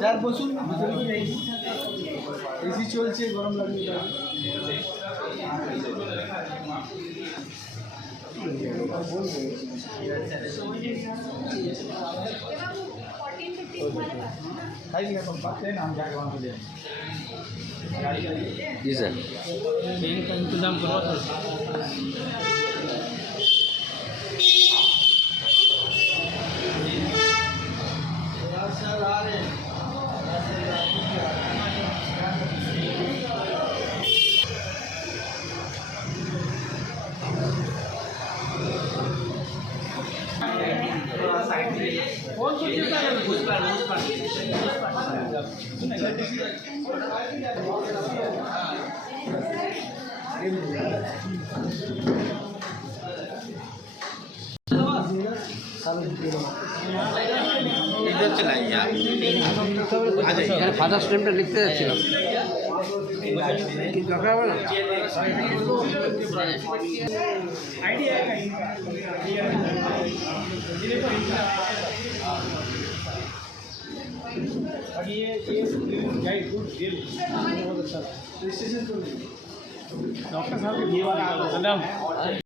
Sir বসুন, AC চলছে, গরম লাগবে। जी सर, ट्रेन का इंतजाम करो सर। सर आ रहे हैं। कौन सी चीज़ है? इधर चलाइए आप। फादर्स नेमটা লিখতে যাচ্ছিলাম কি দরকার হবে না आइडिया है और ये गाइड गुड डील बहुत अच्छा रजिस्ट्रेशन कर डॉक्टर साहब के दिए वाला